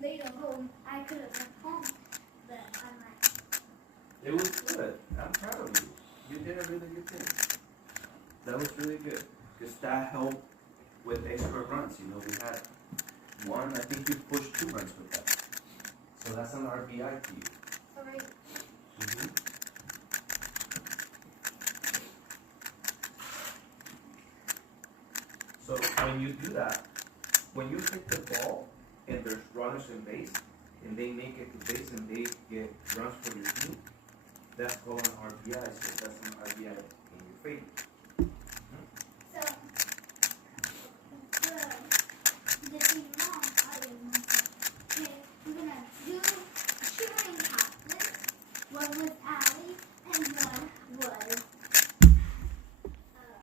they don't go. I could have went home, but I'm like. It was good. I'm proud of you. You did a really good thing. That was really good. Because that helped with extra runs. You know, we had one, I think you pushed 2 runs with that. So that's an RBI to you. Sorry. Mm-hmm. So when you do that, when you hit the ball and there's runners in base, and they make it to base and they get runs for your team, that's called an RBI. So that's an RBI in your favor.